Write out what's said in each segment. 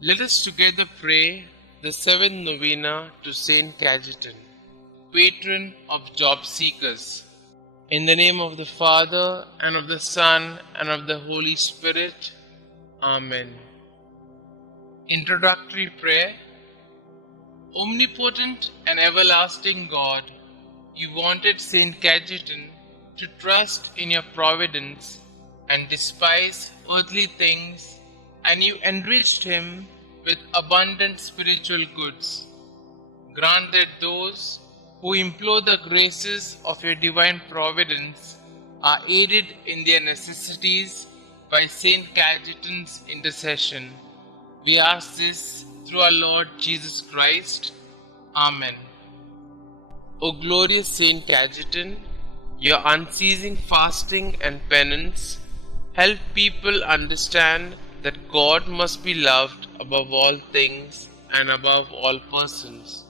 Let us together pray the seventh novena to Saint Cajetan, patron of job seekers. In the name of the Father, and of the Son, and of the Holy Spirit. Amen. Introductory prayer. Omnipotent and everlasting God, you wanted Saint Cajetan to trust in your providence and despise earthly things, and you enriched him with abundant spiritual goods. Grant that those who implore the graces of your divine providence are aided in their necessities by Saint Cajetan's intercession. We ask this through our Lord Jesus Christ. Amen. O glorious Saint Cajetan, your unceasing fasting and penance help people understand that God must be loved above all things and above all persons.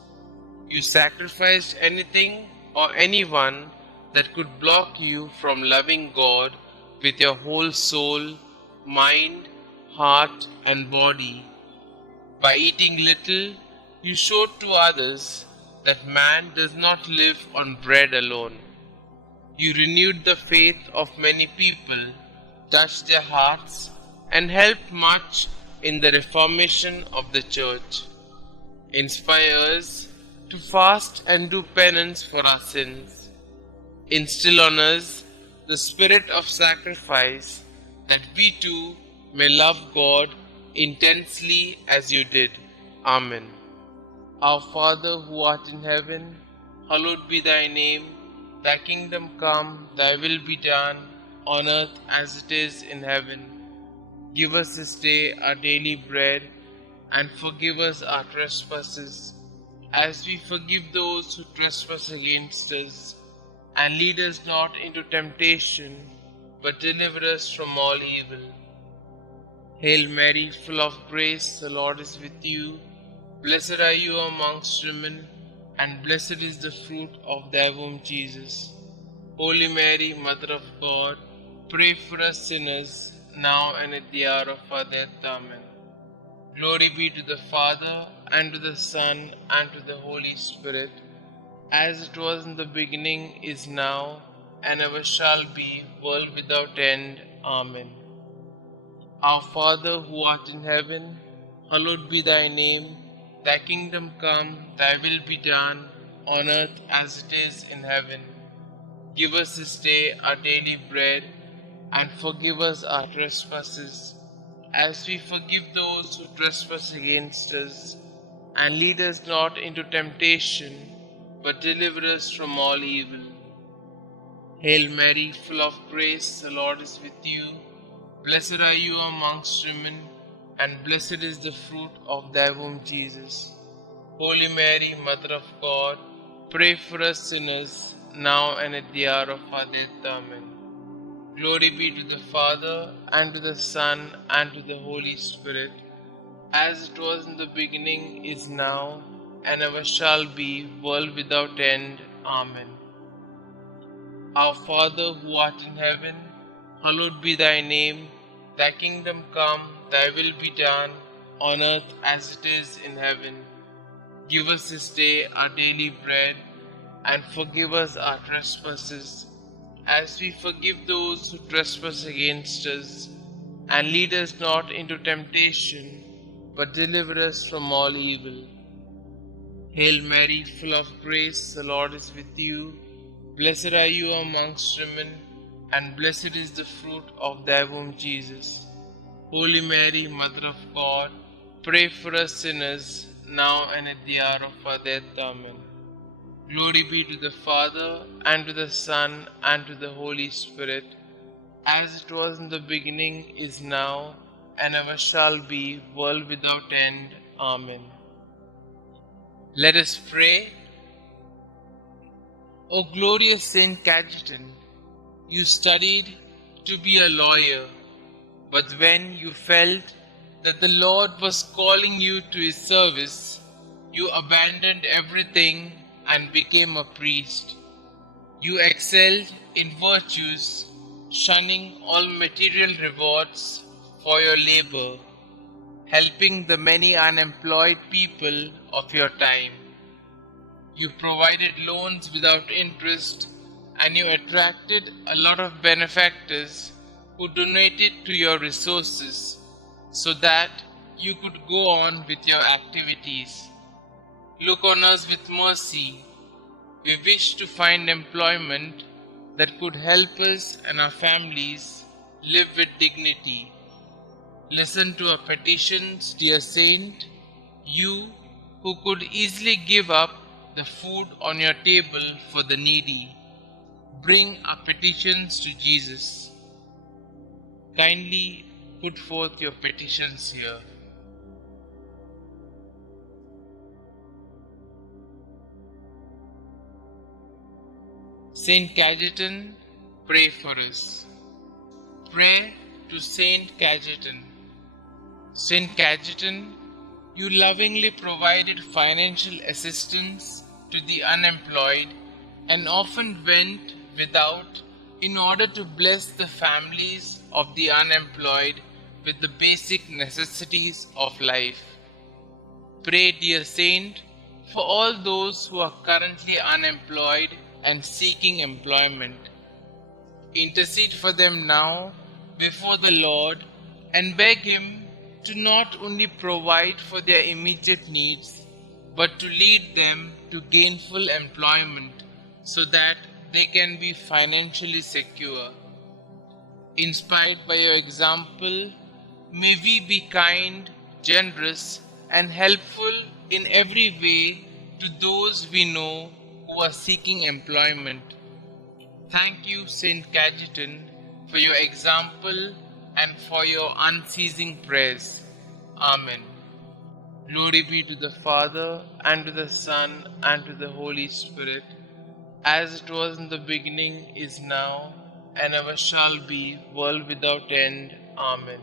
You sacrificed anything or anyone that could block you from loving God with your whole soul, mind, heart, and body. By eating little, you showed to others that man does not live on bread alone. You renewed the faith of many people, touched their hearts, and helped much in the reformation of the Church. Inspire us to fast and do penance for our sins. Instill on us the spirit of sacrifice, that we too may love God intensely as you did. Amen. Our Father who art in heaven, hallowed be thy name. Thy kingdom come, thy will be done, on earth as it is in heaven. Give us this day our daily bread, and forgive us our trespasses, as we forgive those who trespass against us. And lead us not into temptation, but deliver us from all evil. Hail Mary, full of grace, the Lord is with you. Blessed are you amongst women, and blessed is the fruit of thy womb, Jesus. Holy Mary, Mother of God, pray for us sinners, now and at the hour of our death. Amen. Glory be to the Father, and to the Son, and to the Holy Spirit, as it was in the beginning, is now, and ever shall be, world without end. Amen. Our Father who art in heaven, hallowed be thy name. Thy kingdom come, thy will be done, on earth as it is in heaven. Give us this day our daily bread, and forgive us our trespasses, as we forgive those who trespass against us. And lead us not into temptation, but deliver us from all evil. Hail Mary, full of grace, the Lord is with you. Blessed are you amongst women, and blessed is the fruit of thy womb, Jesus. Holy Mary, Mother of God, pray for us sinners, now and at the hour of our death. Amen. Glory be to the Father, and to the Son, and to the Holy Spirit, as it was in the beginning, is now, and ever shall be, world without end. Amen. Our Father who art in heaven, hallowed be thy name. Thy kingdom come, thy will be done, on earth as it is in heaven. Give us this day our daily bread, and forgive us our trespasses, as we forgive those who trespass against us. And lead us not into temptation, but deliver us from all evil. Hail Mary, full of grace, the Lord is with you. Blessed are you amongst women, and blessed is the fruit of thy womb, Jesus. Holy Mary, Mother of God, pray for us sinners, now and at the hour of our death. Amen. Glory be to the Father, and to the Son, and to the Holy Spirit, as it was in the beginning, is now, and ever shall be, world without end. Amen. Let us pray. O glorious Saint Cajetan, you studied to be a lawyer, but when you felt that the Lord was calling you to his service, you abandoned everything and became a priest. You excelled in virtues, shunning all material rewards for your labor. helping the many unemployed people of your time. You provided loans without interest, and you attracted a lot of benefactors who donated to your resources so that you could go on with your activities. Look on us with mercy. We wish to find employment that could help us and our families live with dignity. Listen to our petitions, dear Saint, you who could easily give up the food on your table for the needy. Bring our petitions to Jesus. Kindly put forth your petitions here. Saint Cajetan, pray for us. Pray to Saint Cajetan. Saint Cajetan, you lovingly provided financial assistance to the unemployed and often went without in order to bless the families of the unemployed with the basic necessities of life. Pray, dear Saint, for all those who are currently unemployed and seeking employment. Intercede for them now before the Lord and beg Him to not only provide for their immediate needs, but to lead them to gainful employment so that they can be financially secure. Inspired by your example, may we be kind, generous, and helpful in every way to those we know who are seeking employment. Thank you, Saint Cajetan, for your example and for your unceasing prayers. Amen. Glory be to the Father, and to the Son, and to the Holy Spirit, as it was in the beginning, is now, and ever shall be, world without end. Amen.